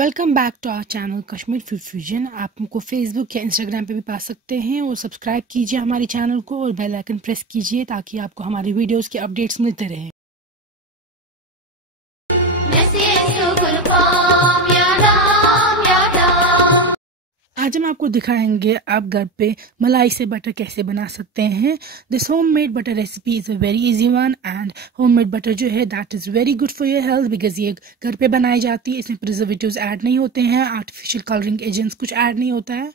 Welcome back to our channel Kashmir food fusion. आप हमको Facebook या इंस्टाग्राम पे भी पा सकते हैं और सब्सक्राइब कीजिए हमारे चैनल को और बेल आइकन प्रेस कीजिए ताकि आपको हमारी वीडियोस के अपडेट्स मिलते रहें। आज हम आपको दिखाएंगे आप घर पे मलाई से बटर कैसे बना सकते हैं। This homemade butter recipe is a very easy one and homemade butter जो है that is very good for your health because ये घर पे बनाई जाती है। इसमें प्रिजर्वेटिव्स ऐड नहीं होते हैं, आर्टिफिशियल कलरिंग एजेंट्स कुछ ऐड नहीं होता है।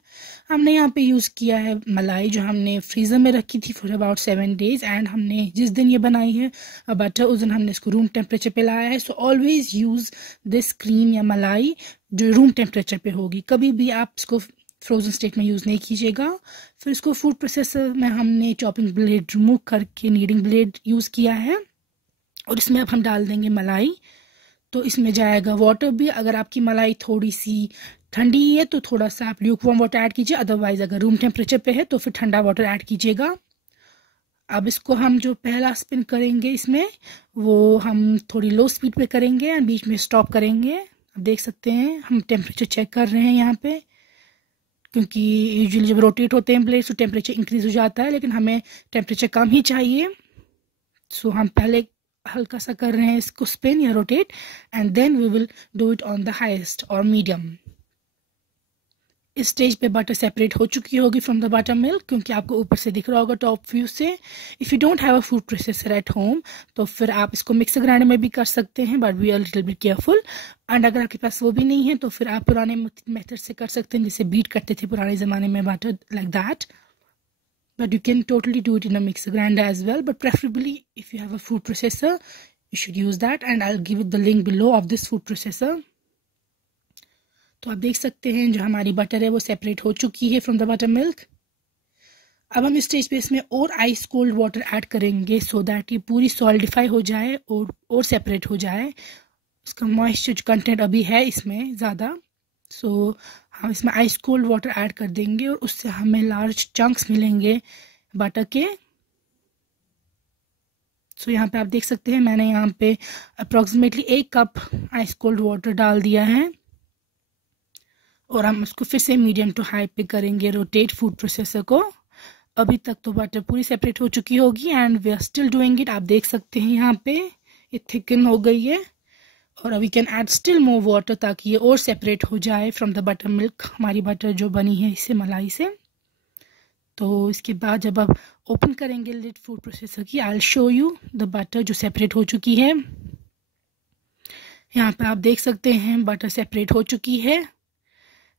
हमने यहाँ पे यूज़ किया है मलाई जो हमने फ्रीज़र में रखी थी फॉर अबाउट 7 days एंड हमने जिस दिन ये बनाई है बटर उस दिन हमने इसको रूम टेम्परेचर पे लाया है। So always use this cream या मलाई जो रूम टेम्परेचर पे होगी, कभी भी आप इसको फ्रोजन स्टेट में यूज़ नहीं कीजिएगा। फिर इसको फूड प्रोसेसर में हमने चॉपिंग ब्लेड रिमूव करके नीडिंग ब्लेड यूज़ किया है और इसमें अब हम डाल देंगे मलाई। तो इसमें जाएगा वाटर भी। अगर आपकी मलाई थोड़ी सी ठंडी है तो थोड़ा सा आप ल्यूकवार्म वाटर ऐड कीजिए, अदरवाइज अगर रूम टेम्परेचर पे है तो फिर ठंडा वाटर ऐड कीजिएगा। अब इसको हम जो पहला स्पिन करेंगे इसमें वो हम थोड़ी लो स्पीड पे करेंगे और बीच में स्टॉप करेंगे। अब देख सकते हैं हम टेम्परेचर चेक कर रहे हैं यहाँ पे, क्योंकि यूजुअली जब रोटेट होते हैं ब्लेड तो टेम्परेचर इंक्रीज हो जाता है, लेकिन हमें टेम्परेचर कम ही चाहिए। सो हम पहले हल्का सा कर रहे हैं इसको स्पिन या rotate and then we will do it on the highest और मीडियम। इस स्टेज पे बटर सेपरेट हो चुकी होगी फ्रॉम द बटर मिल्क, क्योंकि आपको ऊपर से दिख रहा होगा टॉप व्यू से। If you don't have a food processor eight home तो फिर आप इसको मिक्सर ग्राइंडर में भी कर सकते हैं, but we are little bit careful. And अगर आपके पास वो भी नहीं है तो फिर आप पुराने मेथड से कर सकते हैं, जैसे बीट करते थे पुराने ज़माने में butter like that. But you can totally do it in a mixer grinder as well, but preferably if you have a food processor you should use that and I will give it the link below of this food processor. तो आप देख सकते हैं जो हमारी butter है वो separate हो चुकी है फ्रॉम द बटर मिल्क। अब हम इस स्टेज पे इसमें और आइस कोल्ड वाटर ऐड करेंगे सो दैट ये पूरी सॉलिडिफाई हो जाए और सेपरेट हो जाए। इसका मॉइस्चर कंटेंट अभी है इसमें ज़्यादा, सो हम इसमें आइस कोल्ड वाटर ऐड कर देंगे और उससे हमें लार्ज चंक्स मिलेंगे बटर के। सो यहाँ पे आप देख सकते हैं मैंने यहाँ पे approximately 1 cup ice cold water डाल दिया है और हम उसको फिर से मीडियम टू हाई पे करेंगे रोटेट फूड प्रोसेसर को। अभी तक तो बटर पूरी सेपरेट हो चुकी होगी and we are still doing it. आप देख सकते हैं यहाँ पे ये थिकन हो गई है और अभी can add still more water ताकि ये और सेपरेट हो जाए फ्रॉम द बटर मिल्क, हमारी बटर जो बनी है इससे मलाई से। तो इसके बाद जब आप ओपन करेंगे लिड फूड प्रोसेसर की I will show you the butter जो सेपरेट हो चुकी है। यहाँ पे आप देख सकते हैं बटर सेपरेट हो चुकी है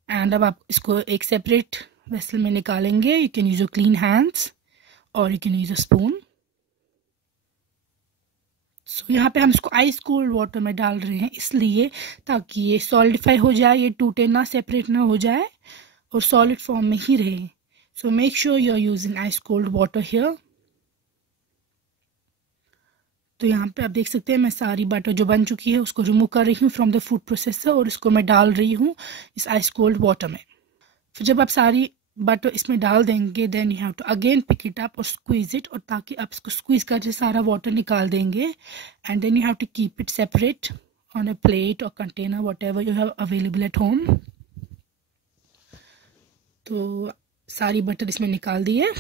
एंड अब आप इसको एक सेपरेट वेसल में निकालेंगे। You can use your clean hands or you can use a spoon. So यहाँ पे हम इसको आइस कोल्ड वाटर में डाल रहे हैं इसलिए ताकि ये सॉलिडिफाई हो जाए, ये टूटे ना, सेपरेट ना हो जाए और सॉलिड फॉर्म में ही रहे। So make sure you are using ice cold water here. तो यहाँ पे आप देख सकते हैं मैं सारी बटर जो बन चुकी है उसको रिमूव कर रही हूँ फ्रॉम द फूड प्रोसेसर और इसको मैं डाल रही हूँ इस आइस कोल्ड वाटर में। फिर जब आप सारी बटर इसमें डाल देंगे then you have to again pick it up और स्क्वीज इट, और ताकि आप इसको स्क्वीज करके सारा वाटर निकाल देंगे and then you have to keep it separate on a plate or container whatever you have available at home. तो सारी बटर इसमें निकाल दी है।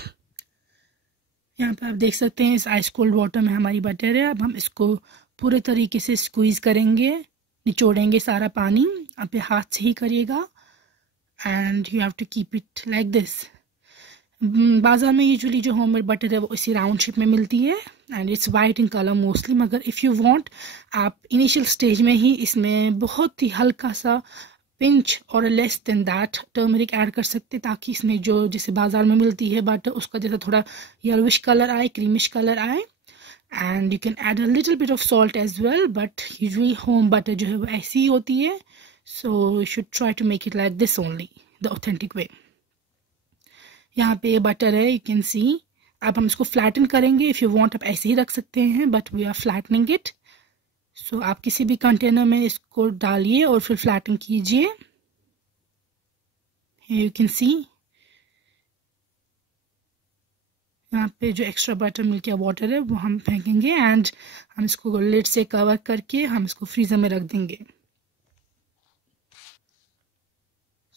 यहाँ पे आप देख सकते हैं इस आइस कोल्ड वाटर में हमारी बटर है। अब हम इसको पूरे तरीके से स्क्वीज करेंगे, निचोड़ेंगे सारा पानी। आप ये हाथ से ही करिएगा and you have to keep it like this. बाज़ार में यूजुअली जो होममेड बटर है वो इसी राउंड शेप में मिलती है and it's white in colour mostly, मगर इफ़ यू वांट आप इनिशियल स्टेज में ही इसमें बहुत ही हल्का सा पिंच और less than that turmeric add कर सकते ताकि इसमें जो जैसे बाज़ार में मिलती है बटर उसका जैसा थोड़ा येलोविश कलर आए, क्रीमिश कलर आए। And you can add a little bit of salt as well, but usually home butter जो है वो ऐसी ही होती है। So you should try to make it like this only, the authentic way. यहाँ पे ये बटर है, यू कैन सी। अब हम इसको फ्लैटन करेंगे। इफ़ यू वांट आप ऐसे ही रख सकते हैं, but we are flattening it. So आप किसी भी कंटेनर में इसको डालिए और फिर फ्लैटन कीजिए। यू कैन सी यहाँ पे जो एक्स्ट्रा बटर मिल्क या वाटर है वो हम फेंकेंगे एंड हम इसको लिड से कवर करके हम इसको फ्रीज़र में रख देंगे।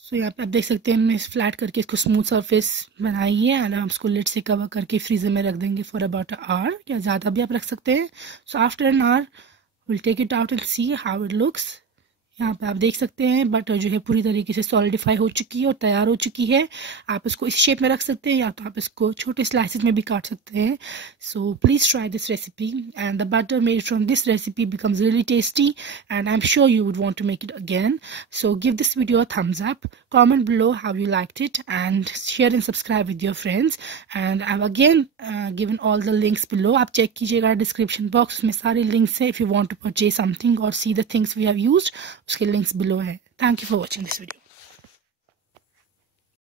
सो यहाँ पे आप देख सकते हैं हमने फ्लैट करके इसको स्मूथ सरफेस बनाई है एंड हम इसको लिड से कवर करके फ्रीजर में रख देंगे फॉर अबाउट अ आवर, या ज़्यादा भी आप रख सकते हैं. So after an hour will take it out and see how it looks. यहाँ पे आप देख सकते हैं बटर जो है पूरी तरीके से सॉलिडिफाई हो चुकी है और तैयार हो चुकी है. आप इसको इस शेप में रख सकते हैं या तो आप इसको छोटे स्लाइसेस में भी काट सकते हैं. So please try this recipe and the butter made from this recipe becomes really tasty and I'm sure you would want to make it again. So give this video a thumbs up, comment below how you liked it and share and subscribe with your friends. And I've again given all the links below. आप check कीजिएगा description box में सारे links हैं if you want to purchase something or see the things we have used. उसके links below है. Thank you for watching this video.